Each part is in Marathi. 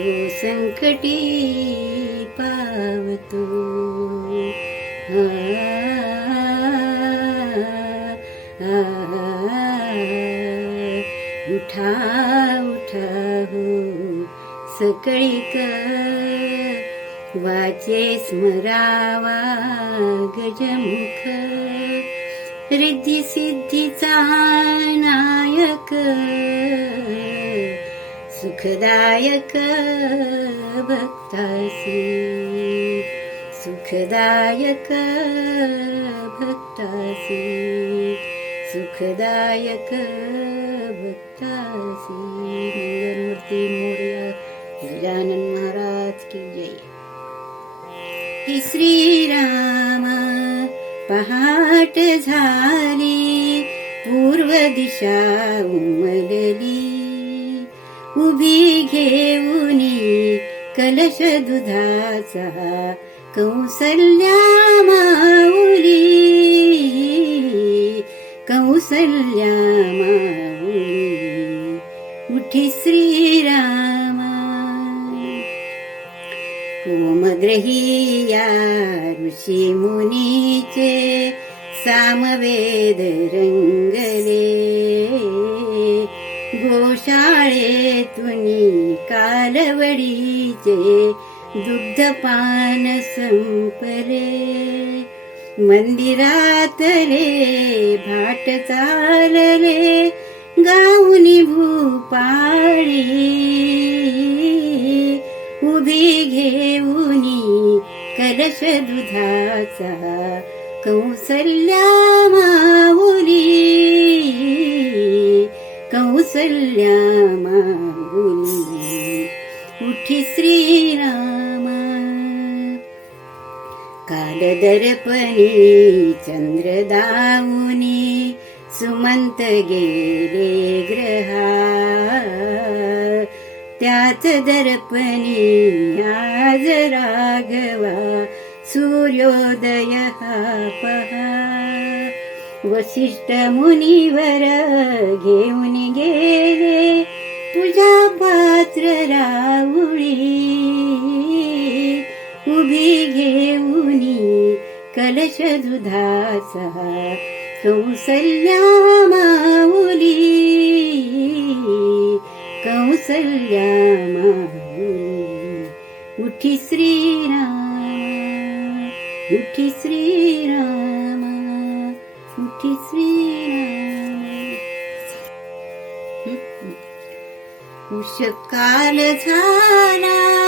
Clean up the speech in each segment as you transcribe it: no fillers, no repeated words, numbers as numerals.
तो संकटी पावतो. आ, आ, उठा उठा हो सकळीक, वाचे स्मरावा गजमुख. रिद्धी सिद्धीचा नायक, सुखदायक भक्तासी. सुखदायक भक्तासी. सुखदायक भक्तासी. मंगलमूर्ती मोरया गजानन महाराज की जय. हे श्रीरामा पहाट झाली, पूर्व दिशा उमलली. उभी घेऊनी कलश दुधाचा, कौसल्या माऊली. कौसल्या माऊली. उठी श्रीरामा. होमग्रही या ऋषी मुनीचे, सामवेद रंगले. गोशाळेतुनी कालवडीचे, दुग्धपान संपले. मंदिरातले भाट चालले, गाऊनी भूपाळी. उभी घेऊनी कलश दुधाचा, कौसल्या माऊली. कौसल्या माऊली. उठी श्रीरामा. कालदर्पणी चंद्र दाऊनी, सुमंत गेले ग्रहा. त्याच दर्पणी आज राघवा, सूर्योदय हा पहा. वसिष्ठ मुनिवर घेऊन गेले, तुझ्या पात्र राऊळी. उभी घेऊनी कलश दुधाचा, कौसल्या माऊली. कौसल्या माऊली. उठी श्रीरामा. उठी श्रीरामा. उठी श्रीरामा. उषकाल झाला,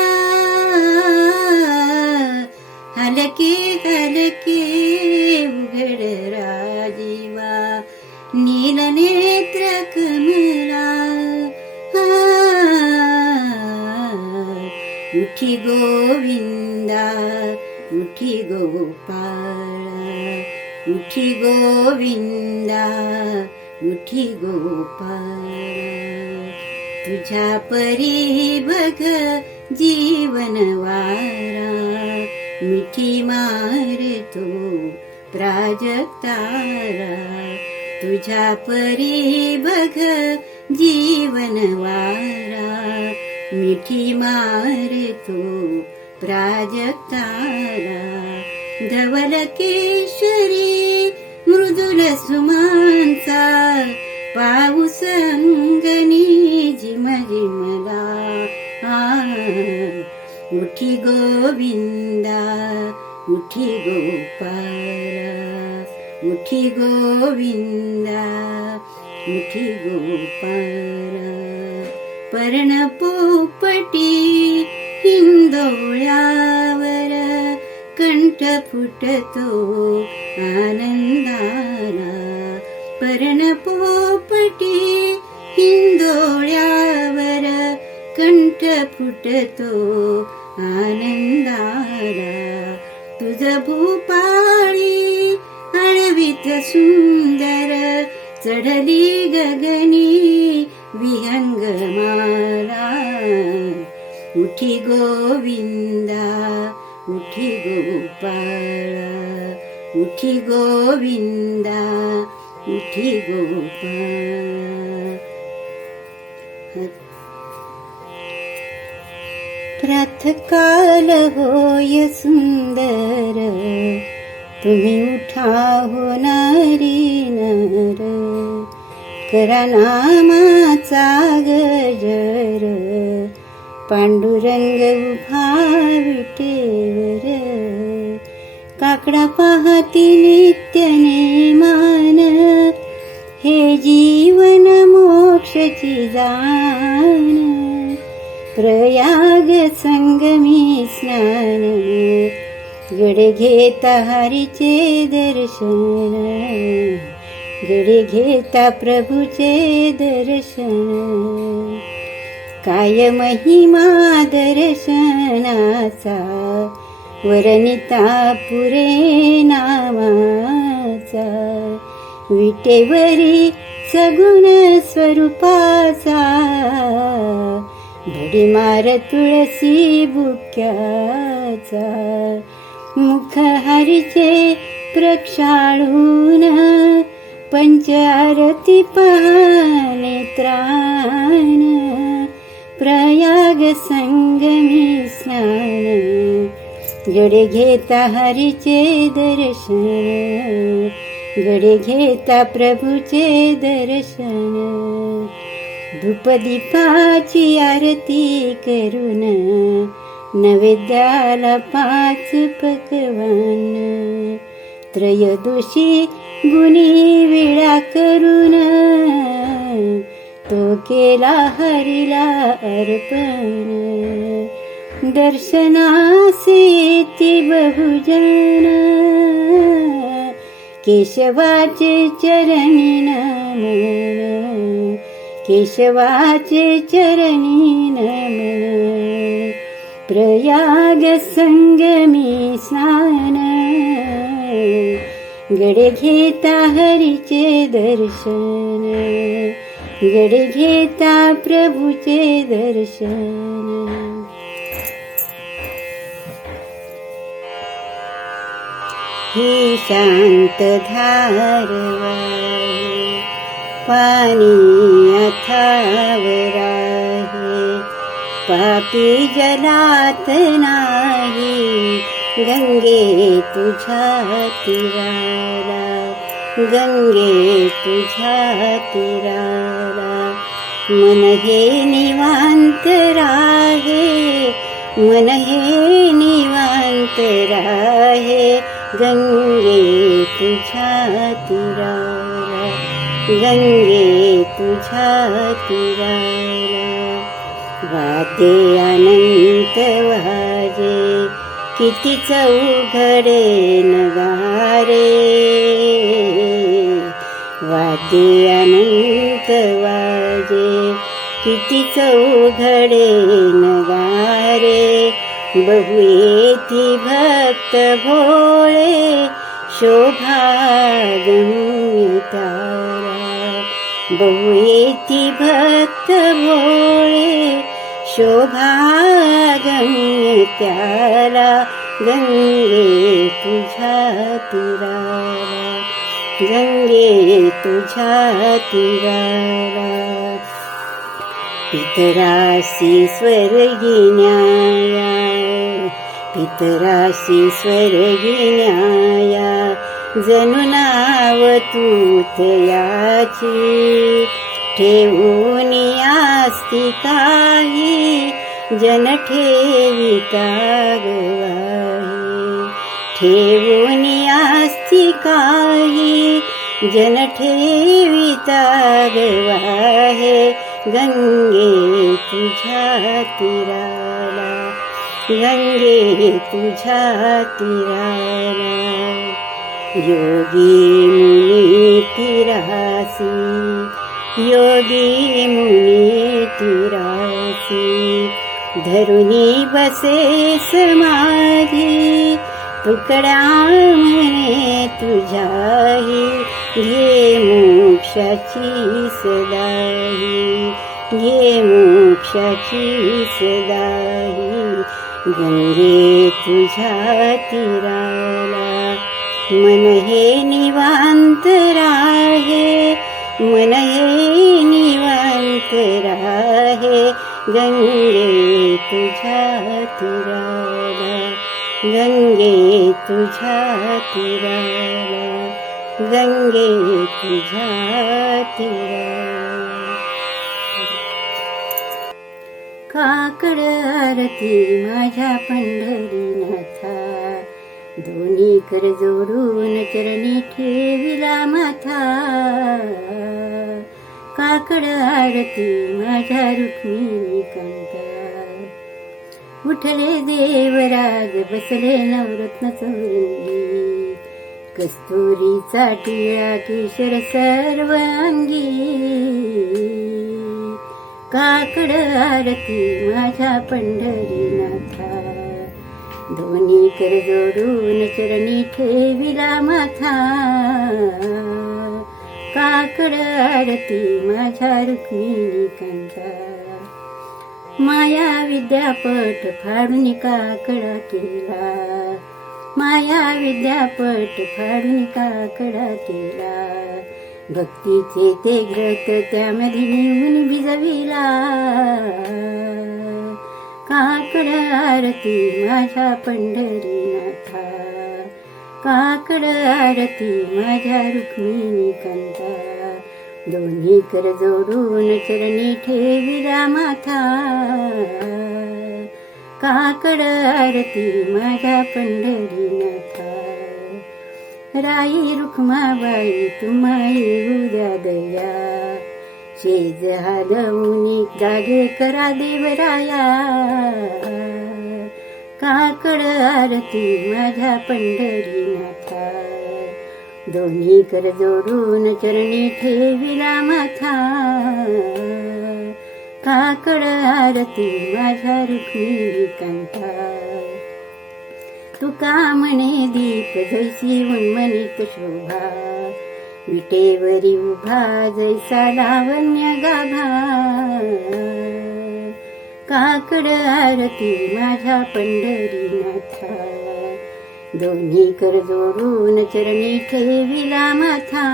हलके हलके उघड राजीवा. नीलनेत्र कमला. उठी गोविंदा. उठी गोपाळा. उठी गोविंदा. उठी गोपाळा. तुझ्या परी बघ जीवन वारा, मिठी मारतो प्राजक्तारा. तुझ्या परी बघ जीवन वारा, मिठी मारतो प्राजक्तारा. धवल केशरी मृदुल सुमांचा, पाऊस अंगणी झिमझिमला. उठी गोविंदा. उठी गोपाळा. उठी गोविंदा. उठी गोपाळा. पर्ण पोपटी हिंदोळ्यावर, कंठ फुटतो आनंदाला. पर्ण पोपटी हिंदोळ्यावर, कंठ फुटतो आनंदाला. तुझ भूपाळी आळवीत सुंदर, चढली गगनी विहंगमाला. उठी गोविंदा. उठी गोपाळा. उठी गोविंदा. उठी गोपाळा. प्रातःकाल होय सुंदर, तुम्ही उठा होणारी नर, करा नामाचा गजर, पांडुरंग उभा विटेवर, काकडा पाहती नित्य नेमान, हे जीवन मोक्षची जाण, प्रयाग संगमी स्नान, गडे घेता हरीचे दर्शन, गडे घेता प्रभूचे दर्शन, काय महिमा दर्शनाचा, वर्णिता पुरे नामाचा, विटेवरी सगुण स्वरूपाचा, भडीमार तुळशी बुक्याचा, मुख हरीचे प्रक्षाळून, पंच आरती पाहणे त्राण, प्रयाग संगमी स्नान, गडे घेता हरीचे दर्शन, गडे घेता प्रभूचे दर्शन, धूपदीपाची आरती करून, नैवेद्याला 5 पकवान, त्रयोदशी गुणी विडा करून, तो केला हरीला अर्पण, दर्शनासी येती बहुजन, केशवाचे चरणी नमन, केशवाचे चरणी नमन, प्रयाग संगमी स्नान, गडे घेता हरीचे दर्शन, गडे घेता प्रभूचे दर्शन, हे शांत धारवा, पाणी अथावर आहे, पापी जलात नाही, गंगे तुझ्या तीराला, गंगे तुझ्या तीराला, मन हे निवांत राहे, मन हे निवांत राहे, गंगे तुझ्या तीराला, गंगे तुझ्या तीराला, वादे अनंत वाजे, किती चौघडे नगारे, वादे अनंत वाजे, किती चौघडे नगारे, बहु येती भक्त भोळे, शोभा गम्य तारा, बहु येती भक्त भोळे, शोभा गम्य त्याला, गंगे तुझ्या तीराला, गंगे तुझ्या तीराला, पितरासी स्वर्गी न्याया, पितरासी स्वर्गी न्याया, जणू नाव तूच याची, ठेवून आस्ती काही, जन ठेविता गवाही, ठेवून आस्ती काही, जन ठेविता गवाहे, गंगे तुझ्या तीराला, गंगे तुझ्या तीराला, योगी मुनी तीरासी, योगी मुनी तीरासी, धरुनी बसे समाधी, तुकड्या म्हणे तुझ्याही, घे मोक्षाची सदाही, घे मोक्षाची सदाही, गंगे तुझ्या तीराला, मन हे निवांत राहे, मन हे निवांत राहे, गंगे तुझ्या तीराला, गंगे तुझ्या तीराला, गंगे तुझ्या तीराला. काकड आरती माझ्या पंढरीनाथा, दोन्ही कर जोडून चरणी ठेविला माथा. काकड आरती माझ्या रुक्मिणी कांता, उठले देवराज बसले नवरत्न चौरंगी. कस्तुरीचा टिळा केशर सर्वांगी. काकड आरती माझ्या पंढरीनाथा, दोन्ही कर जोडून चरणी ठेविला माथा. काकड आरती माझ्या रुक्मिणी कांता, माया विद्यापट फाडून काकडा केला. माया विद्यापट फाडून काकडा केला. भक्तीचे ते ग्रत त्यामध्ये नेऊन भिजविला. काकड आरती माझ्या पंढरीनाथा, काकड आरती माझ्या रुक्मिणी कांता, दोन्ही कर जोडून चरणी ठेविला माथा. काकड आरती माझ्या पंढरीनाथा. राई रुक्माबाई तुम्हा येऊ द्या दया, शेज हालवून जागे करा देवराया. काकड आरती माझ्या पंढरीनाथा, दोन्ही कर जोडून चरणी ठेविला माथा. काकड आरती माझ्या रुक्मिणी कांता. तुका म्हणे दीप जैसी उन्मनीत शोभा, विटेवरी उभा जैसा लावण्य गाभा. काकड आरती माझ्या पंढरीनाथा, दोन्ही कर जोडून चरणी ठेविला माथा.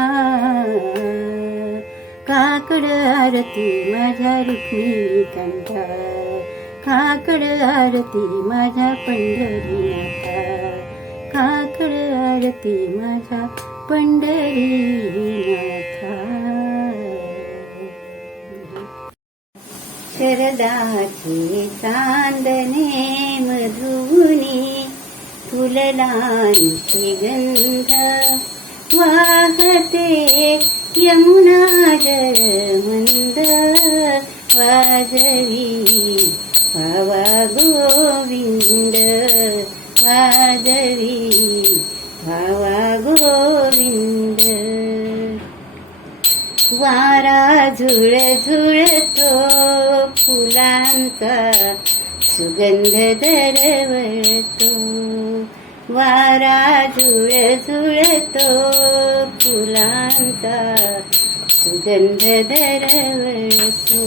काकड आरती माझ्या रुक्मिणी कांता, काकड आरती माझ्या पंढरीनाथा. काकड आरती माझ्या पंढरीनाथा. शरदाचे चांदणे मधुनी, फुलला नित्य गंध. वाहते यमुना मंद, वाजवी भावा गोविंद. वाजवी भावा गोविंद. वारा झुळ झुळतो फुलांचा, सुगंध दरवळतो. वारा झुळ झुळतो फुलांचा, सुगंध दरवळतो.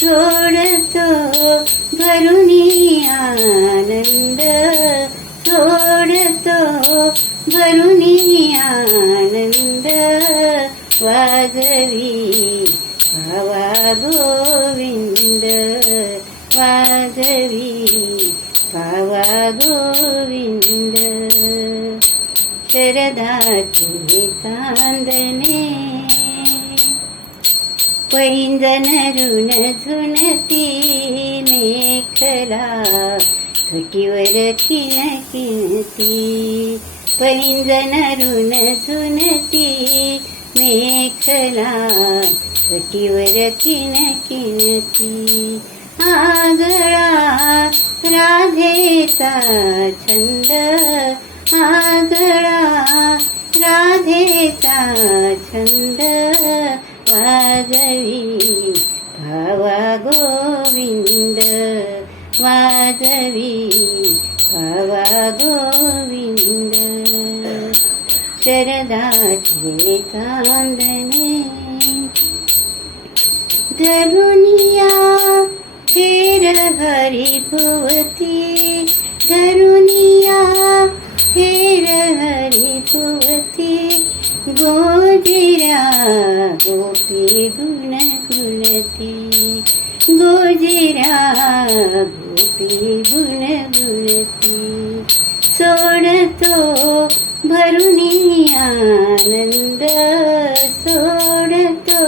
सोडतो भरुनी आनंद, सोडतो भरुनी आनंद. वाजवी भावा गोविंद, वाजवी भावा गोविंद. शरदाचे चांदणे पैंजन ऋण झुणती मेखला, घटीवर किणकिणती. पैंजन ऋण झुणती मेखला, घटीवर किणकिणती. आगळा राधेचा छंद, आगळा राधेचा छंद. वाजवी भावा गोविंद, वाजवी भावा गोविंद. शरदाचे चांदणे धरुनिया हेर हरिभुवती, धरुनिया हेर हरिभुवती. गोजिरा गोपी गुणगुणती, गोजिरा गोपी गुणगुणती सोडतो भरुनी आनंद सोडतो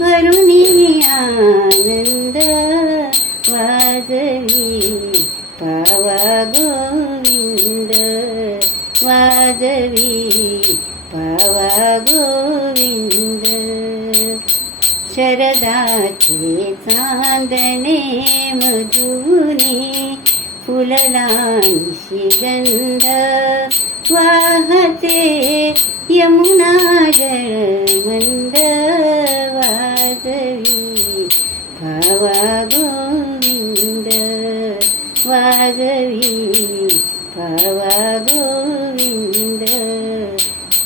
भरुनी आनंद वाजवी पावा गोविंद वाजवी पावा गोविंद शरदाचे चांदणे मधुनी फुललांशी गंध वाहते यमुना जळमंद वाजवी भावा गोविंद वाजवी भावा गोविंद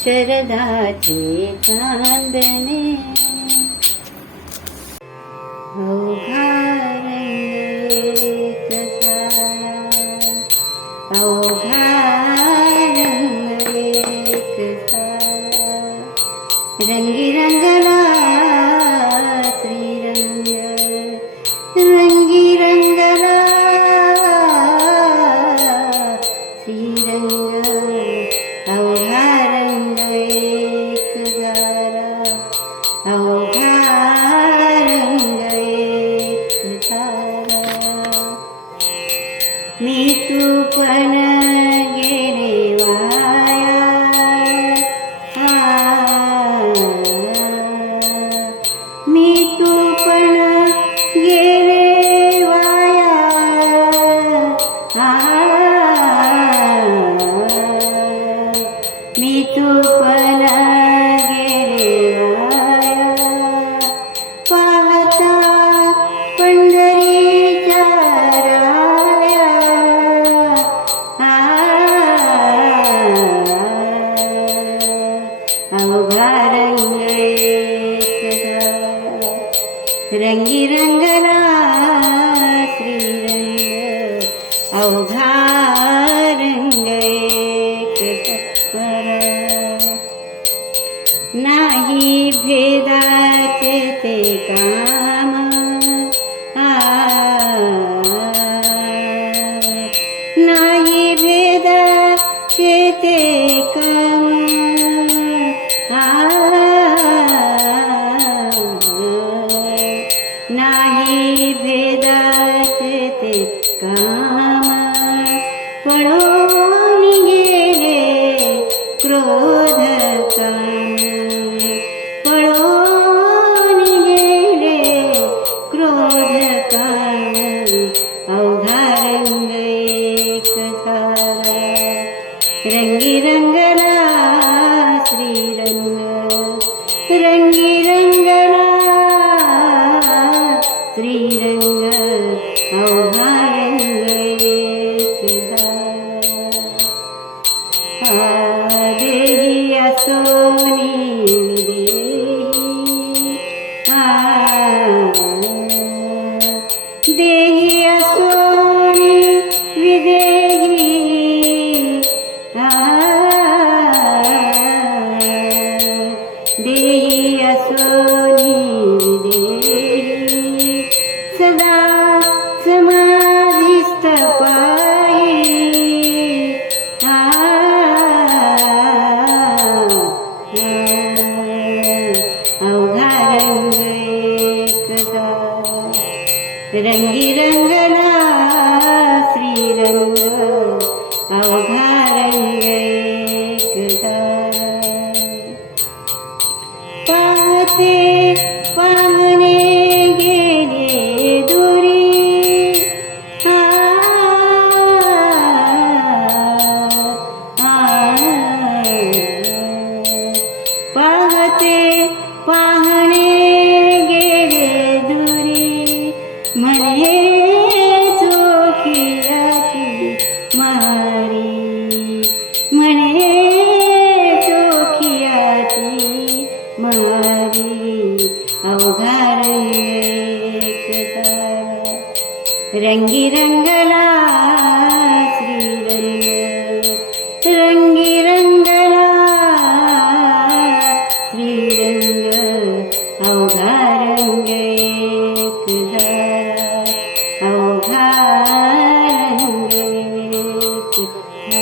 शरदाचे चांदणे अवघा रंग एक झाला अवघा रंग एक झाला रंगी रंगला श्रीरंग रंगी रंगला श्रीरंग अवघा रंग एक झाला अवघा मी तू पण गेले वाया मी तू पण गेले वाया मी तू पण गेले वाया पाहता पंढरीच्या अवघा रंग एक झाला रंगी रंगला श्रीरंग अवघा रंग एक झाला नाही भेदाचे ते काम नाही भेदाचे ते काम नाही भेदाचे ते काम पळून गेले क्रोध काम पळून गेले क्रोध काम अवघा रंग एक झाला रंगी रंगला श्रीरंग रंगी रंगला श्रीरंग अवघा रंग एक झाला देही असोनी देही असोनी विदेही देही असोनी विदेही सदा समाधिस्थ पायी अवघा रंग एक झाला रंगी रंगला श्रीरंग अवघा रंग एक झाला पाहते पाहणे गेले दुरी पाहते पाहणे गेले दुरी म्हणे चोखियाची मारी म्हणे चोखियाची मारी अवघा रंग एक झाला रंगी रंगला श्रीरंग रंगी रंगला श्रीरंग अवघा रंग एक झाला अवघा रंग चिठ्ठा.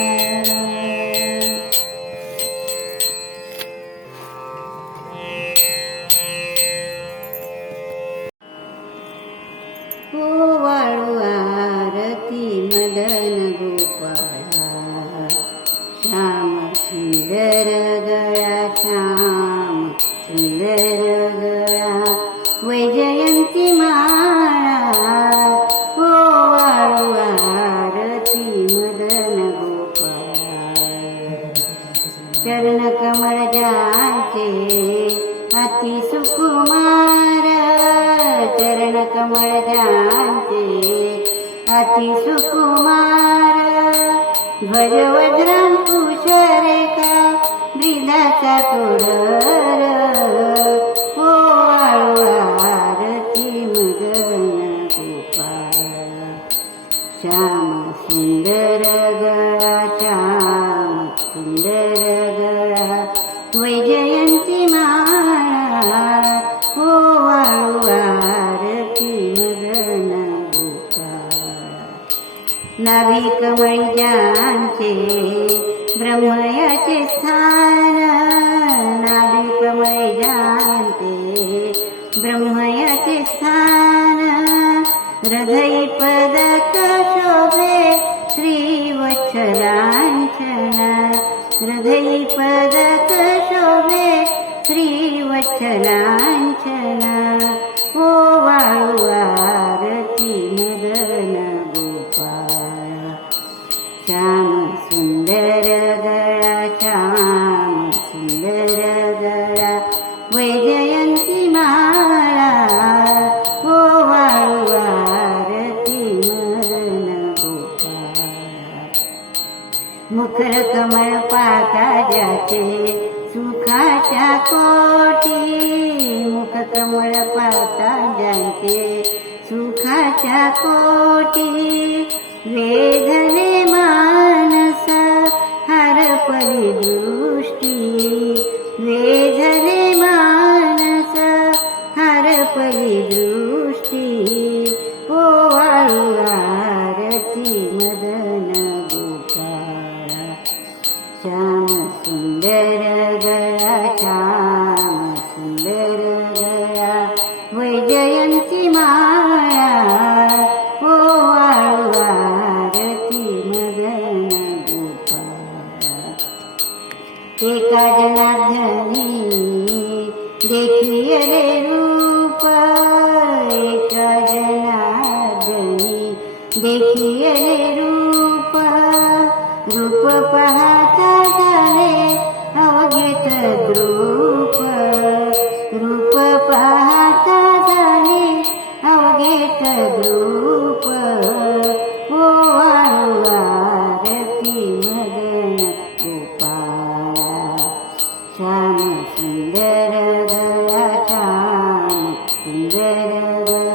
वाळू आरती मदन गोपाळा, श्याम सुंदर गळा, श्याम सुंदर गळा, वैजयंती माळा. वाळू आरती मदन गोपाळा, चरण कमळ ज्यांचे अति सुकुमार, चरण कमळ ज्यांचे अति सुकुमार, ध्वज वज्रांकुश रेखा ब्रीदाचा तोडर. वाळू आरती मदन गोपाळ, श्याम सुंदर गळा, श्याम सुंदर गळा, वैजयंती माळा. वाळू आरती मदन गोपाळ, नाभी कमळी ज्यांचे ब्रह्मयाचे स्थान, नाभी कमळी ज्यांचे ब्रह्मयाचे स्थान, हृदयी पदक शोभे श्रीवत्सलांछन, हृदयी पदक शोभे श्रीवत्सलांछन. वाळू आरती मदन गोपाळ, श्याम सुंदर गळा, श्याम सुंदर गळा, वैजयंती माळा. वाळू आरती मदन गोपाळ, मुखर कमळ पाता ज्याचे सुखाच्या कोटी, मुख कमळ पाता ज्यांचे सुखाच्या कोटी, वेधले मानस हरपली दृष्टी, वेधले मानस हरपली दृष्टी. वाळू आरती मदन गोपाळ, श्याम सुंदर गळा, श्याम सुंदर गळा, वैजयंती माळा. वाळू आरती मदन गोपाळ, एका जनार्दनी देखिले रूप, एका जनार्दनी देखिले रूप, रूप पाहता झाले अवघेत द्रूप, रूप पाहता झाले अवघेत द्रूप. वाळू आरती मदन गोपाळ, श्याम सुंदर गळा, श्याम सुंदर गळा,